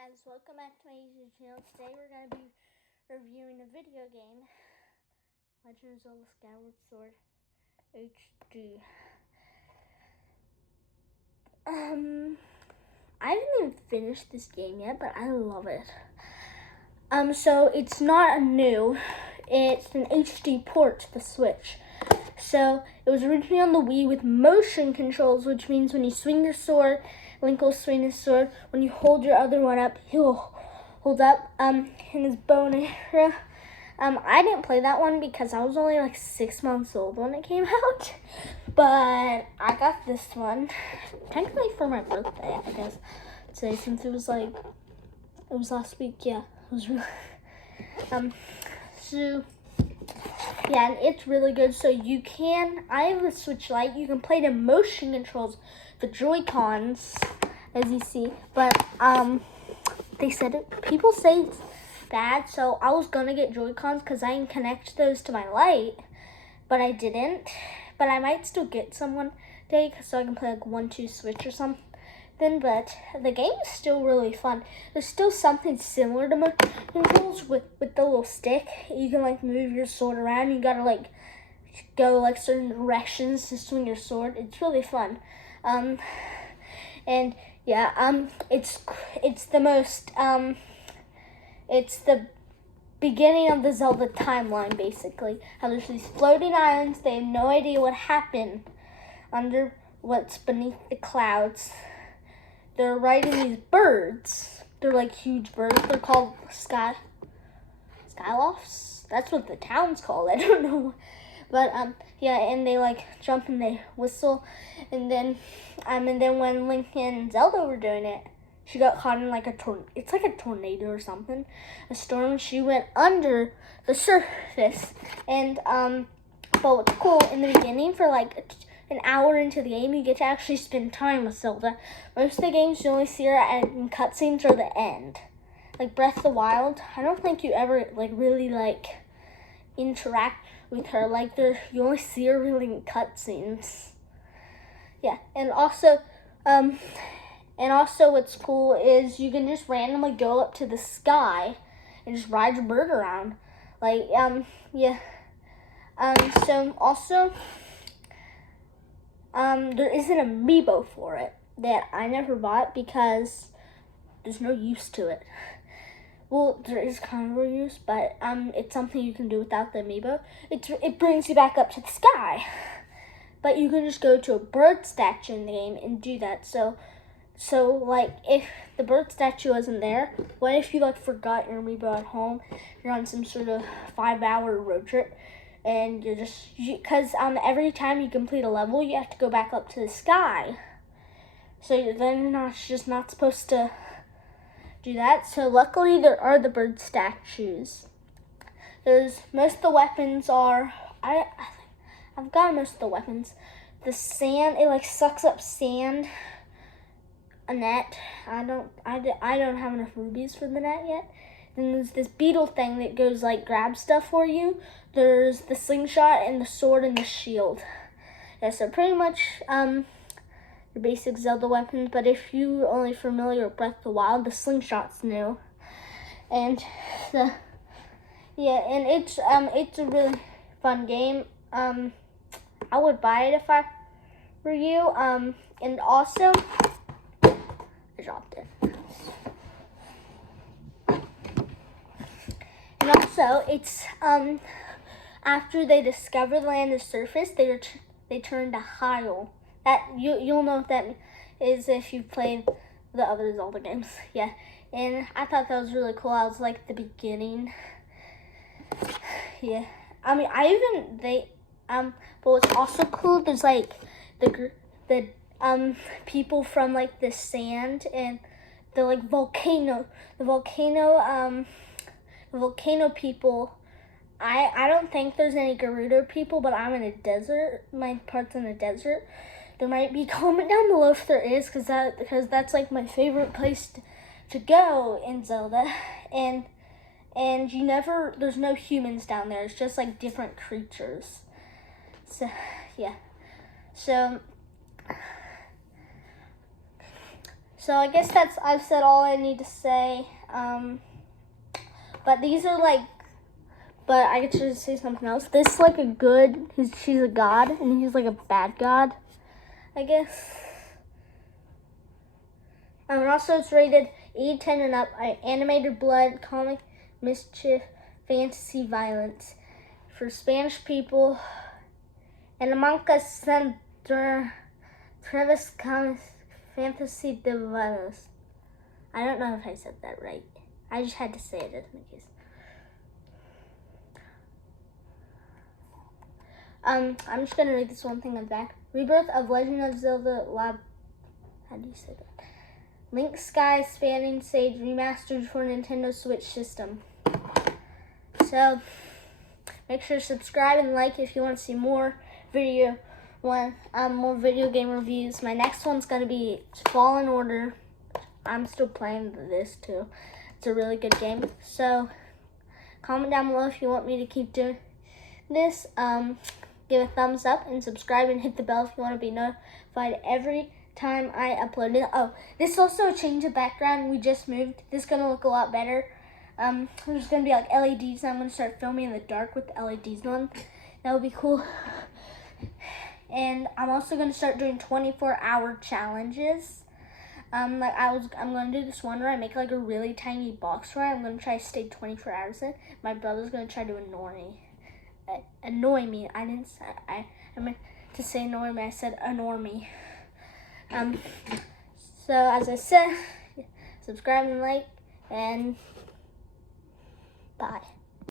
guys, welcome back to my YouTube channel. Today we're going to be reviewing a video game, Legend of Zelda Skyward Sword HD. I haven't even finished this game yet, but I love it. So it's not new, it's an HD port to the Switch. So it was originally on the Wii with motion controls, which means when you swing your sword, Link will swing his sword. When you hold your other one up, he'll hold up in his bow and arrow. I didn't play that one because I was only like 6 months old when it came out. But I got this one, technically for my birthday, I guess. Today, since it was last week, yeah. It was really, so, yeah, and it's really good. So I have a Switch Lite. You can play the motion controls, the Joy-Cons, as you see. But people say it's bad. So I was gonna get Joy-Cons because I can connect those to my Lite, but I didn't. But I might still get some one day so I can play like 1-2 Switch or something. But the game is still really fun. There's still something similar to motion controls with the little stick. You can like move your sword around. You gotta like go like certain directions to swing your sword. It's really fun. And yeah, it's the beginning of the Zelda timeline, basically. How there's these floating islands. They have no idea what happened under what's beneath the clouds. They're riding these birds. They're like huge birds. They're called skylofts. That's what the town's called. I don't know. But yeah, and they like jump and they whistle. And then when Link and Zelda were doing it, she got caught in like it's like a tornado or something. A storm. She went under the surface. And but what's cool, in the beginning, for like an hour into the game, you get to actually spend time with Zelda. Most of the games, you only see her in cutscenes or the end. Like Breath of the Wild, I don't think you ever like really like interact with her. Like you only see her really in cutscenes. Yeah, and also what's cool is you can just randomly go up to the sky and just ride your bird around. Like yeah. So also, there is an amiibo for it that I never bought because there's no use to it. Well, there is kind of a use, but it's something you can do without the amiibo. It brings you back up to the sky, but you can just go to a bird statue in the game and do that. So like if the bird statue wasn't there, what if you like forgot your amiibo at home? You're on some sort of 5-hour road trip. And because every time you complete a level, you have to go back up to the sky. So then you're just not supposed to do that. So luckily there are the bird statues. Most of the weapons are, I've got most of the weapons. The sand, it like sucks up sand. A net. I don't have enough rubies for the net yet. Then there's this beetle thing that goes like grab stuff for you. There's the slingshot and the sword and the shield. Yeah, so pretty much your basic Zelda weapons. But if you're only familiar with Breath of the Wild, the slingshot's new. And it's a really fun game. I would buy it if I were you. And also, I dropped it. And also, it's after they discover the land of surface, they turn to Hyrule. That you'll know what that is if you played the other Zelda games. Yeah, and I thought that was really cool. I was like the beginning. Yeah, I mean but what's also cool, there's like the people from like the sand and the like volcano people. I don't think there's any Gerudo people, but I'm in a desert. My part's in a desert. There might be. Comment down below if there is, because that's like my favorite place to go in Zelda. And there's no humans down there. It's just like different creatures. So yeah. So I guess I've said all I need to say. But these are like, but I get to say something else. This is like a good, she's a god, and he's like a bad god, I guess. And also it's rated 8-10 and up. Animated blood, comic, mischief, fantasy, violence. For Spanish people. And among us, Travis fantasy de violence. I don't know if I said that right. I just had to say it in case. I'm just gonna read this one thing on the back. Rebirth of Legend of Zelda how do you say that? Link Sky Spanning Sage remastered for Nintendo Switch system. So make sure to subscribe and like if you want to see more video game reviews. My next one's gonna be Fallen Order. I'm still playing this too. It's a really good game. So comment down below if you want me to keep doing this. Give a thumbs up and subscribe and hit the bell if you want to be notified every time I upload it. Oh, this is also a change of background. We just moved. This is gonna look a lot better. There's gonna be like LEDs. I'm gonna start filming in the dark with the LEDs on. That would be cool. And I'm also gonna start doing 24-hour challenges. I'm gonna do this one where I make like a really tiny box where I'm gonna try to stay 24 hours in. My brother's gonna try to annoy me. I didn't say I meant to say annoy me. I said annoy me. So as I said, subscribe and like, and bye.